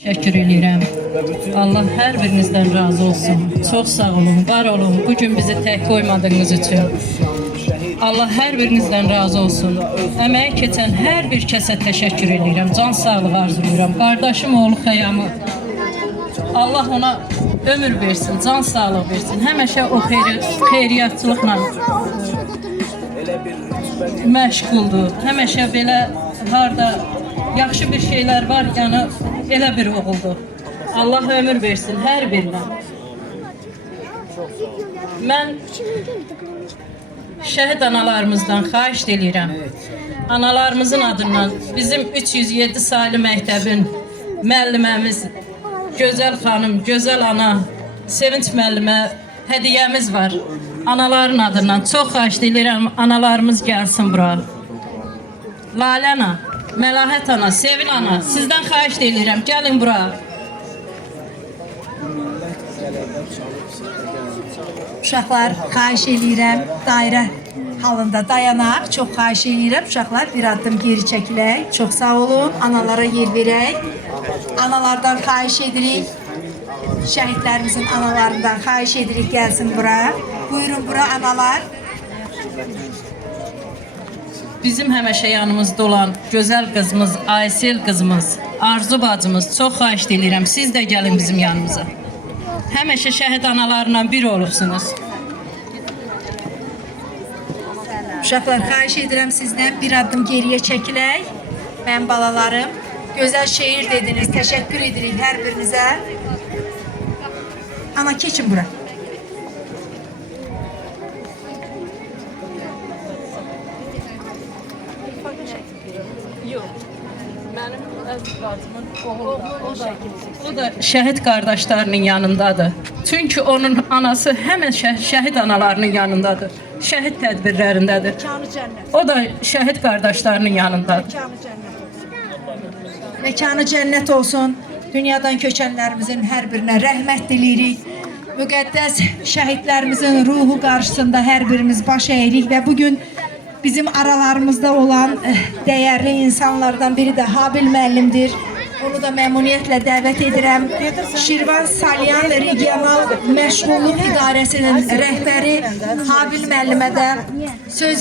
Təşəkkür edirəm. Allah hər birinizdən razı olsun. Çox sağ olun, var olun. Bugün bizi tək qoymadığınız üçün. Allah hər birinizdən razı olsun. Əməyi keçən hər bir kəsə təşəkkür edirəm. Can sağlığı arzulayıram. Qardaşım oğlu Xəyamı. Allah ona ömür versin, can sağlığı versin. Həmişə o xeyriyyatçılıqla məşğuldur. Həmişə belə harda yaxşı bir şeylər var, yəni elə bir oğuldur. Allah ömür versin hər birinə. Mən şəhid analarımızdan xahiş edirəm. Analarımızın adından bizim 307 saylı məktəbin müəlliməmiz, gözəl xanım, gözəl ana, Sevinç müəllimə hədiyyəmiz var. Anaların adından çox xahiş edirəm, analarımız gəlsin bura. Lalə ana, Məlahət ana, Sevil ana, sizdən xahiş edirəm, gəlin bura. Uşaqlar, xahiş edirəm, dairə halında dayanaq. Çox xahiş edirəm, uşaqlar bir addım geri çəkilək. Çox sağ olun, analara yer verək. Analardan xahiş edirik, şəhidlərimizin analarından xahiş edirik, gəlsin bura. Buyurun bura analar. Bizim həmişə yanımızda olan gözəl qızımız, Aysel qızımız, Arzu bacımız, çox xahiş edirəm, siz də gəlin bizim yanımıza. Həmişə şəhid analarla bir olursunuz. Uşaqlar, xahiş edirəm sizdən bir addım geriyə çəkilək. Mən balalarım, gözəl şeir dediniz, təşəkkür edirik hər birinizə. Ana, keçin bura. Mənim öz bacımın o da şəhid qardaşlarının yanındadır. Çünki onun anası həmişə şəhid analarının yanındadır. Şəhid tədbirlərindədir. O da şəhid qardaşlarının yanındadır. Məkanı cənnət olsun. Dünyadan köçənlərimizin hər birinə rəhmət diləyirik. Müqəddəs şəhidlərimizin ruhu qarşısında hər birimiz baş əyirik və bugün bizim aralarımızda olan dəyərli insanlardan biri də Habil müəllimdir. Onu da məmnuniyyətlə dəvət edirəm. Şirvan Salyan Regional Məşğulluq İdarəsinin rəhbəri Habil müəllimə də söz